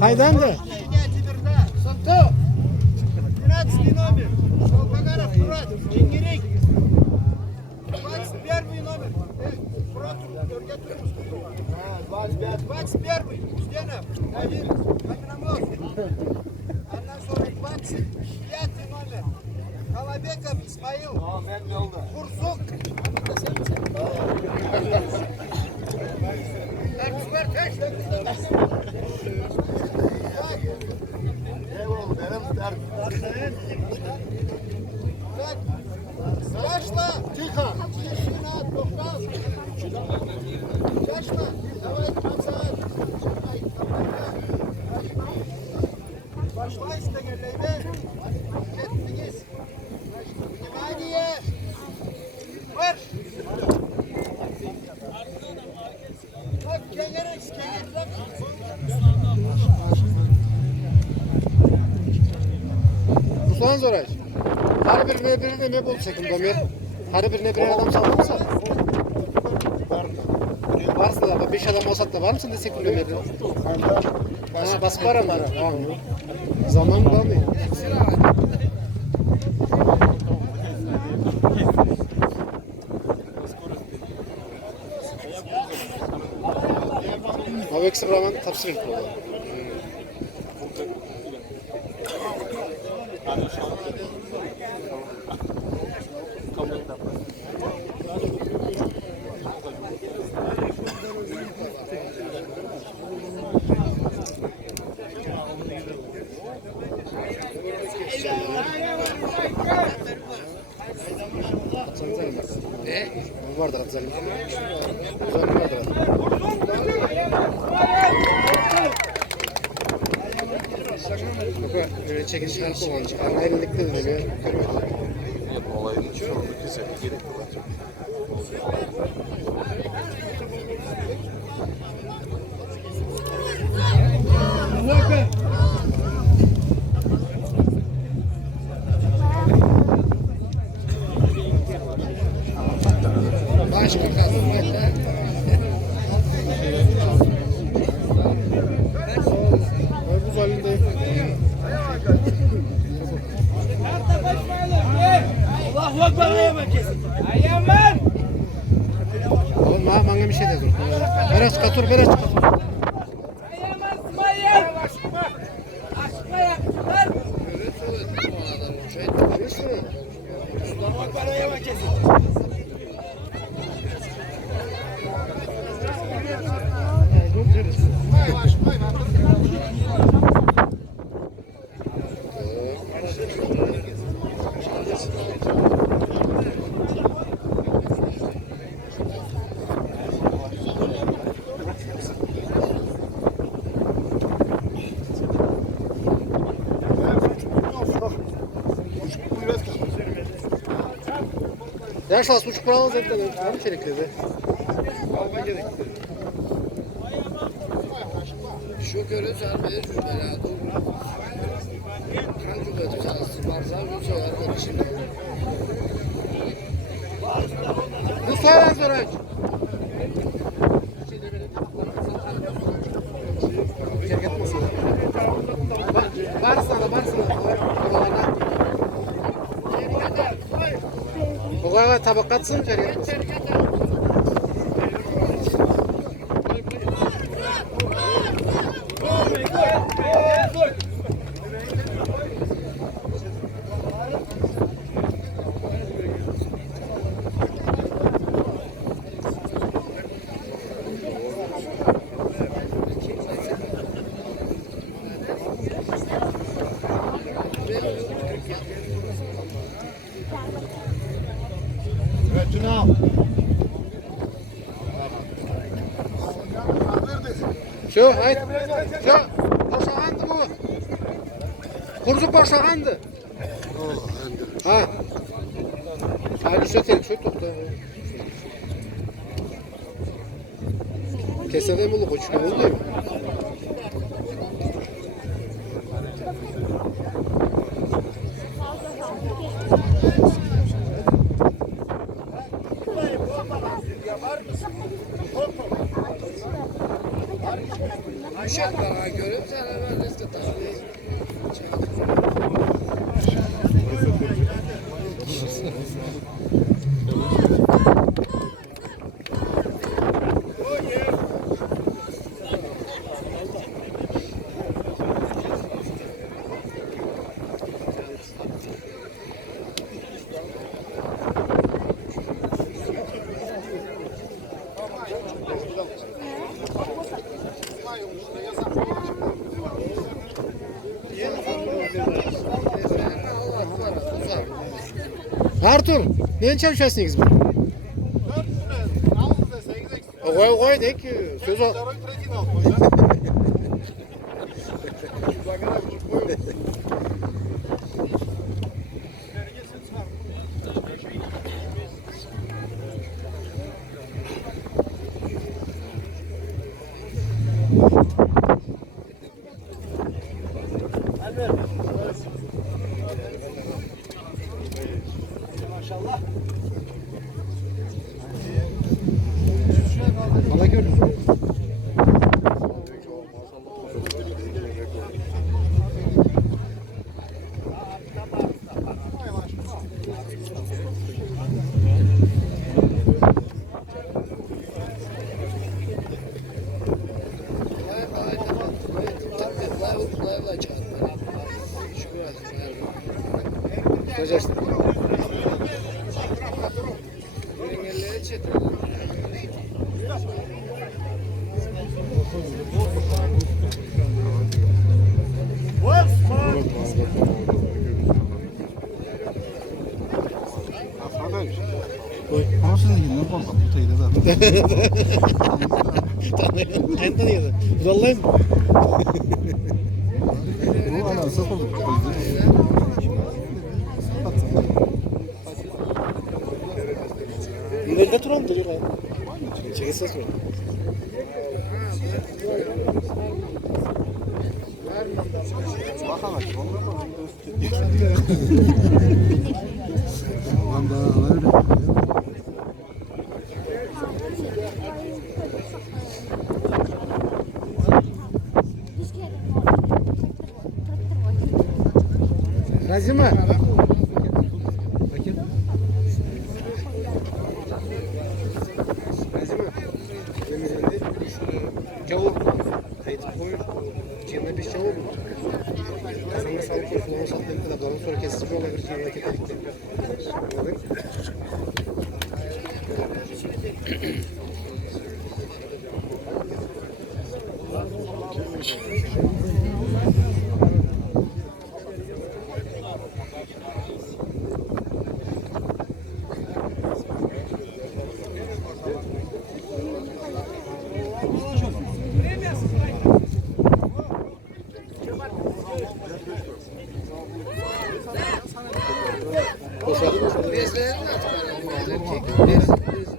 Haydan da? Santo. 13 номер. Шалбагаров Мурат. Чингирик. 21 номер. Мурат, төрге тұрмыз. 21. Узденов. Один. Каменомост. Ondan sonra 25 номер. Kalabekov İsmail. Kursuk. Yaşla. Тихо. Тишина. Тоқтал. Yaşla. Давай пацан. Başla istegenleyde. Kettiniz. Vнимание. Marş. Bak kegerek kegerek. Ruslan Zoray. Her birine ne bol çekim Domir? Her birine birer adam saldın mı sen? Varsın da 5 adam olsa da var mısın desek mi Domir? Ha bas para mı? Zaman var mı? Ama ekstra zaman tapsırır. Ne? Vardır atzalim. Atzalim vardır. Böyle çekiş şarkı olan çıkan ayrılıklı da demiyor. Olayın sonundaki seni gerek var. Başka kalsın başka. Bu halinde. Allahu Ekber yemek kesin. Ayyaman. Oğlum ha bana bir şey de dur. Biraz katur biraz katur. Ayyaman İsmail. Aşkma yaptılar. Allahu Ekber yemek kesin. Yaşla suç kuralı zaten var çelikli be. Şu körü sarmaya cüzbela dur. Kan cüzbeti sarsı. Barzal cüzbeti arkadaşım. Bu soğan Zoray. Şirket misin? Varsana da. O kadar tabak katsın şirket misin? Şu, hayır. Şu, başağandı bu. Kurzuk başağandı. Ha. Hayır, şu topta. Kesede mi olur, koçuna olur değil mi? Uşak bana görüp sana ben de tahmin. Artur, neyin çalışıyorsunuz bu? Koy de ki söz al. Valla gördüm. Kaçarsın. Ben tanıyorum. Vallahi nerede duran duruyor abi? Çekilsene sonra. Razima. Cavur. Zeytin koyur. Cemre bir cavur mu? Kazanma sağlık olsun. Onu satmayın kadar. Ondan sonra kesici olabilir. Cemre ketelikte. Anladık. Boşaldı mı? Bezlerini at bana. Bezlerini çek.